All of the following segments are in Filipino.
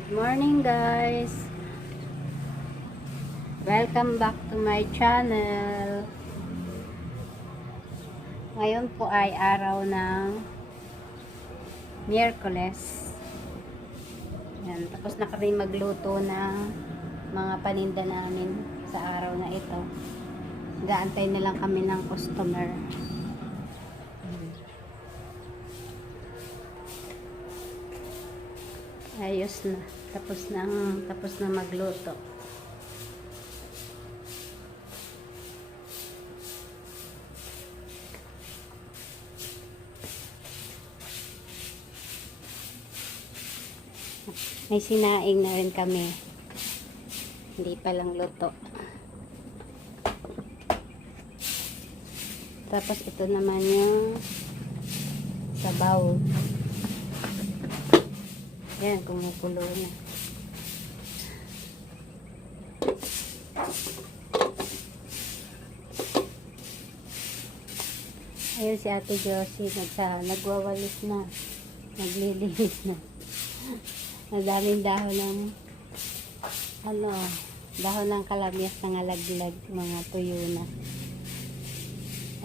Good morning guys. Welcome back to my channel. Ngayon po ay araw ng Miyerkules. Yan, tapos na kami magluto ng mga paninda namin sa araw na ito. Gaantay na lang kami ng customer. Ayos na. Tapos na magluto. May sinaing na rin kami. Hindi pa lang luto. Tapos ito naman yung sabaw. Yan, kumukulo na. Ayun si Ate Josie, nagwawalis na. Naglilinis na. Madaming dahon ng dahon ng kalamyas na ngalaglag, mga tuyo na.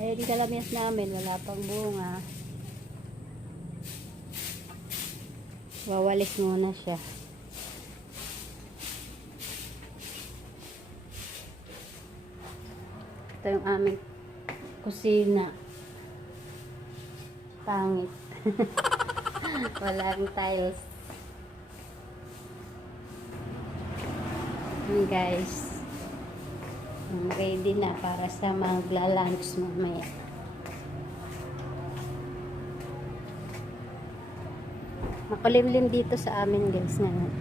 Ayun yung kalamyas namin, wala pang bunga. Wawalis muna siya. Ito yung aming kusina. Pangit. Walang tiles. Yun guys. Ready na para sa magla-lunch mamaya. Makulimlim dito sa amin guys ngayon.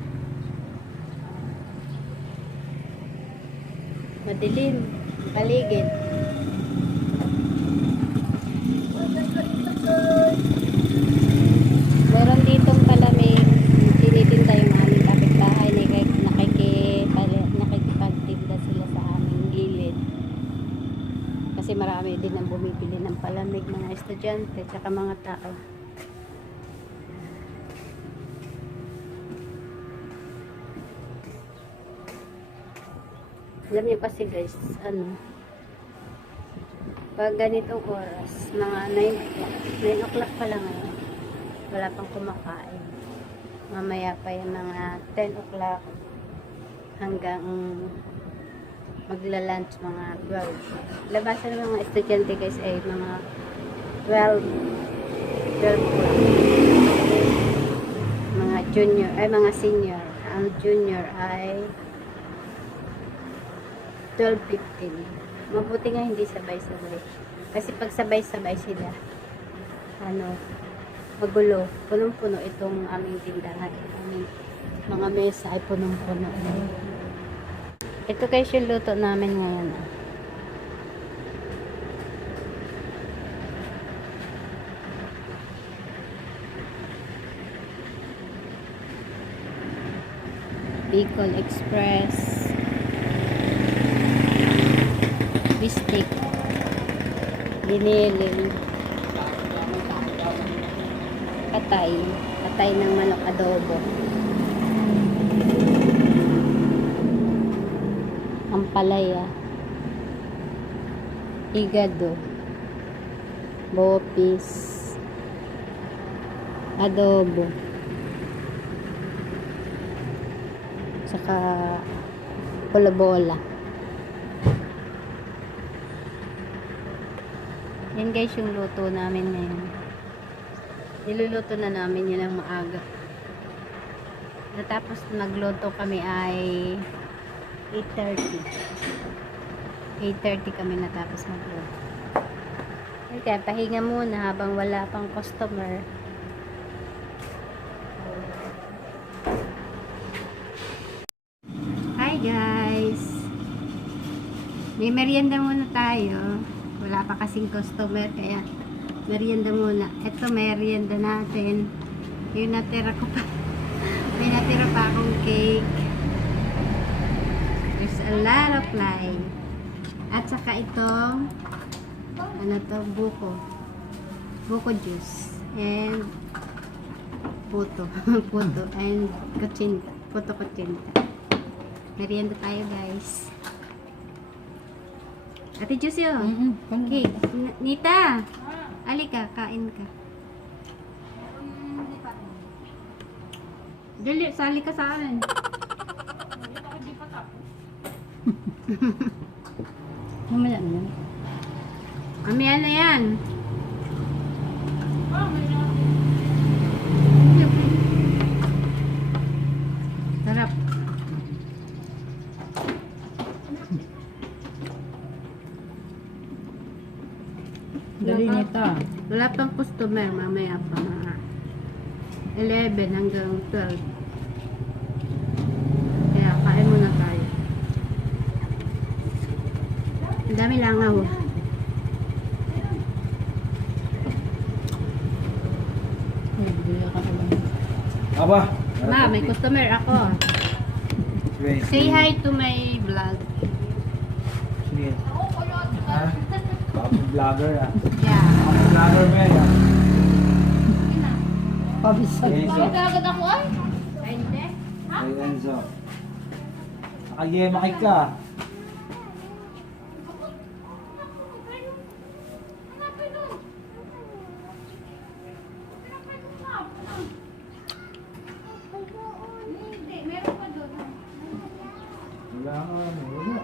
Madilim. Paligid. Meron ditong palamig. Tinitinda yung aming kapitbahay. Nakikipagtinda sila sa aming gilid. Kasi marami din ang bumibili ng palamig. Mga estudyante at mga tao. Alam niyo kasi guys, pag ganitong oras, mga 9 o'clock pa lang ngayon, wala pang kumakain. Mamaya pa yung mga 10 o'clock hanggang magla-lunch mga 12. Labasan ng mga estudyante guys ay mga 12 o'clock. Mga junior, ay mga senior. Ang junior ay 12:15. Mabuti nga hindi sabay-sabay. Kasi pag sabay-sabay sila, magulo. Punong-puno itong aming tindahan. Aming mga mesa ay punong-puno. Ito guys yung luto namin ngayon. Bicol Express. Bistik, giniling, patay ng manok adobo, ampalaya, higado, bopis, adobo, saka bola-bola. Yan guys yung luto namin ngayon. Niluluto na namin yun ang maaga. Natapos magluto kami ay 8:30. 8:30 kami natapos magluto. Okay, pahinga muna habang wala pang customer. Hi guys! May merienda muna tayo. Wala pa kasing customer, kaya merienda muna. Ito merienda natin. Yung natira ko pa. May natira pa akong cake. There's a lot of lime. At saka itong buko. Buko juice. And puto. Puto and kutsinta. Puto kutsinta. Merienda tayo, guys. Ate Josie, oh. Okay. Nita. Alika, kain ka. Dali, sali ka sa akin. Mamaya na yan. Mamaya na yan. Sarap. Dali nita. Wala pang customer, mamaya pa mga 11 hanggang 12. Kaya kain muna tayo. Ang dami langaw. Nagbili ka naman. Aba. Ma, may customer ako. Say hi to my vlog. Sige. Ha? Ako vlogger ah. Yeah. Ako vlogger ba yan? Pabisan. Enzo. Agad ako ay. Hindi. Kay Enzo. Nakayema ka. Hindi, meron pa doon. Wala nga. Wala.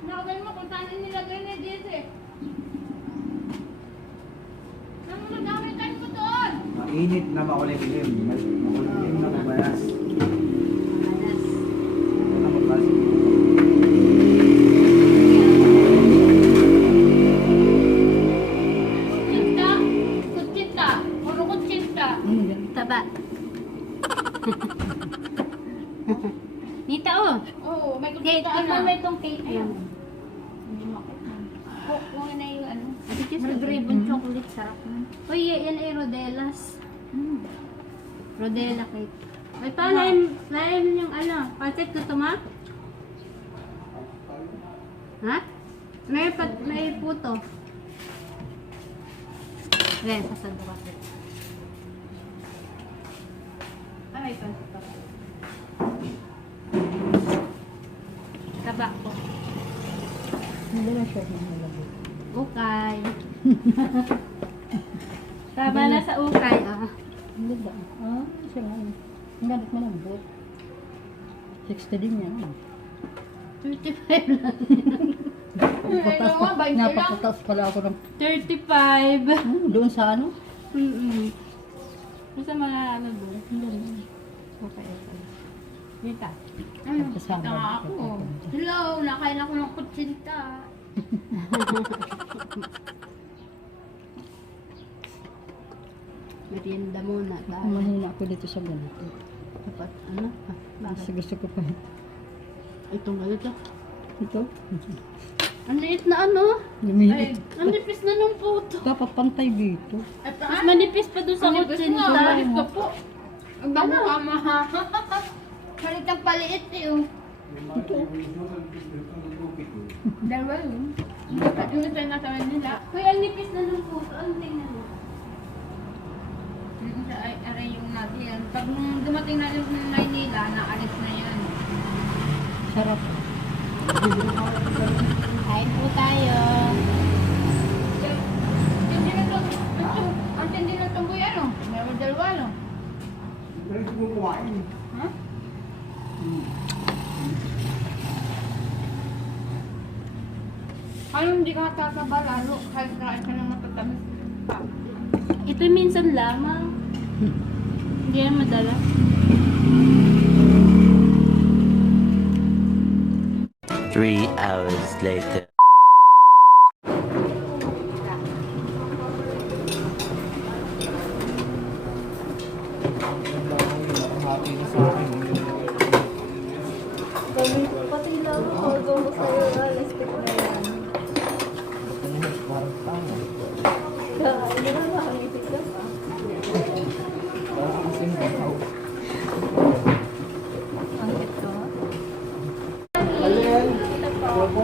Nakagay mo kung saan nilagay ni Jesse. Nang nagamit tayo ko doon. Mainit na makulimlim. Makulimlim na mabayas. Malas. Na mabayas. Kutsinta. Kutsinta. Puro kutsinta. Taba. Nita, oh. Oo, may Cake, kutsinta. tingnan Ano? mo itong cake yan. Hindi makita. Kung na yung ano. Ate Jess, May ribbon chocolate sarap na. Uy, yan ay Rodelas. Mm. Rodela cake. Ay, pa, laim yung ano, pancit gusto mo? Ha? May puto. Ren, sasando ka. Ay, may pancit pa. Taba ko. Hindi na siya nalagay. Ukay. Taba na sa ukay, ah. Hindi ba? Ah, siya nga. Ang ganit mo ng boot. 60 din yan. 35 lang. Napapatas Ano nga, 20 lang? napapatas pala ako ng 35. doon sa ano? Sa mga ano doon. Okay, okay. Dita. Ano? Kasama. Ito nga ako. Hello, nakain ako ng kutsinta. Merienda muna. Mahina ako dito sa ganito. Dapat, ano? Gusto, gusto ko pa. Itong ganito. Ito. Ang liit na ano? Lumiit. Ang nipis na ng puto. Dapat pantay dito. At Mas manipis pa doon sa kutsinta. Ang ko po. Ang bango ka, maha. Palit ang paliit eh, oh. Dalawa yun. At yung isa nasa Manila. Kuya, ang nipis na ng puto. Ang tingnan mo. Yung isa ay aray yung natin. Pag nung dumating na yung Maynila, naalis na yan. Sarap. Kain po tayo. Hindi na itong, ang tindi na itong buhay, ano? Meron dalawa, no? Ha? Ano hindi ka tataba lalo? Kahit kain ka ng matatamis pa. Ito minsan lamang. Hindi yan madala. Three hours later. Happy na sa akin. Pati lang ako mo sa'yo. Alas ko na yan. Parang tama. Hindi na makamipit ka pa. Parang kasing bahaw. Ang ito. Alin? Opo.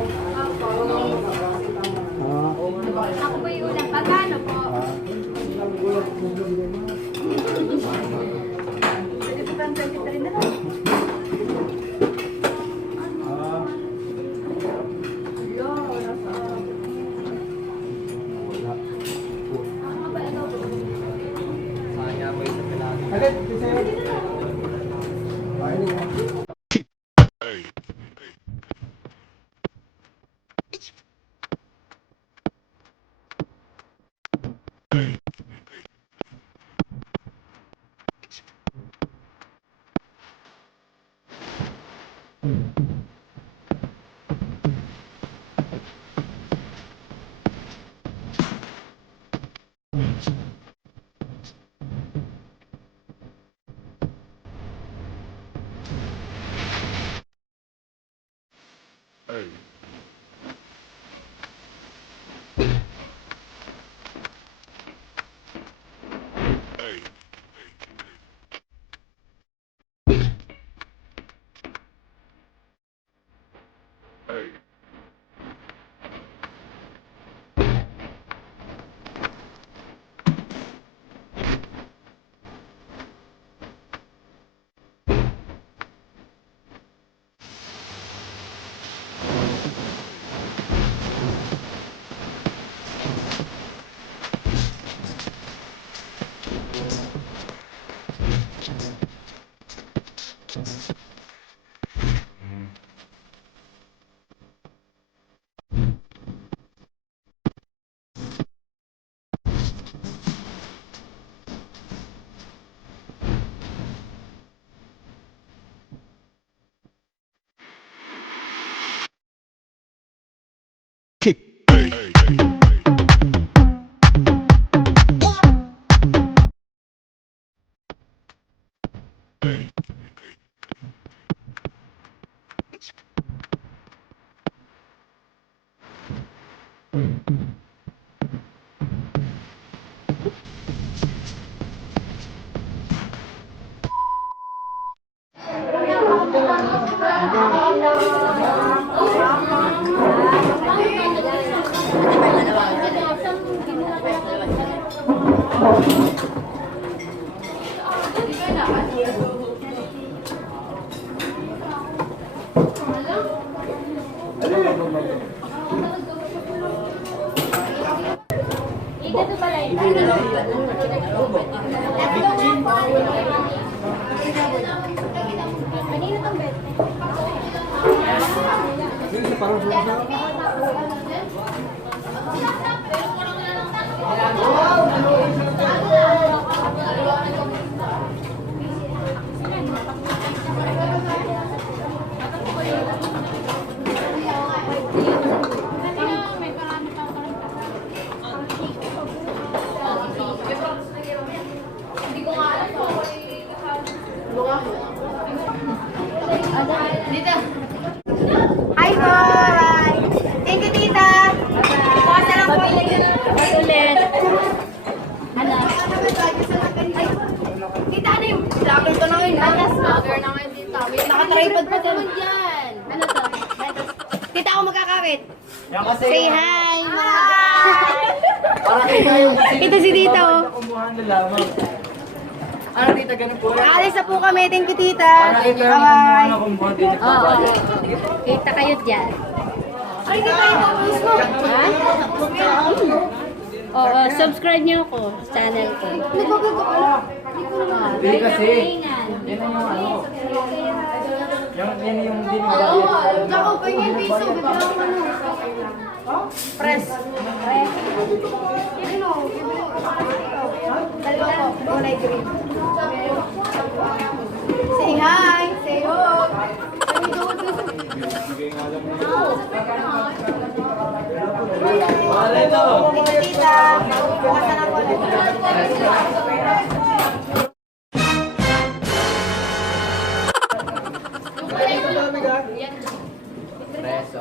Hi, boy! Thank you, tita! Bukas na lang po. Ulit. Tita, ano yung vlogger ko na ngayon? Yes, vlogger na ngayon dito. Naka-tripod pa dyan. Yan. Ano to? Tita, ako magkakawit. Yan kasi. Say hi! Parang kayo. Ito si tita, oh. Kumuha na lamang. Ano tita, ganun po? Alis na po kami. Thank you, tita. Parang ito yung kumuha na kumuha dito. Oo. Kita kayo dyan. Ay, tita, ito mismo. Oo, subscribe niyo ako sa channel ko. Hindi kasi. Yan ang yung ano. Yan yung dinigay. Ako, pahingin piso. Bigla ako ano. Press. Press. Ano? Dalawa po. Kulay green. Say hi. Say ho. Wala ito. Thank you, tita. Bukas na lang po. Preso.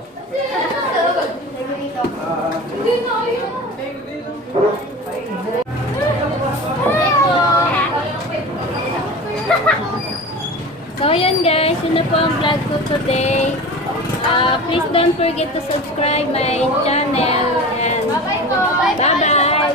So yun guys, yun na po ang vlog ko today. Please don't forget to subscribe my channel and bye-bye!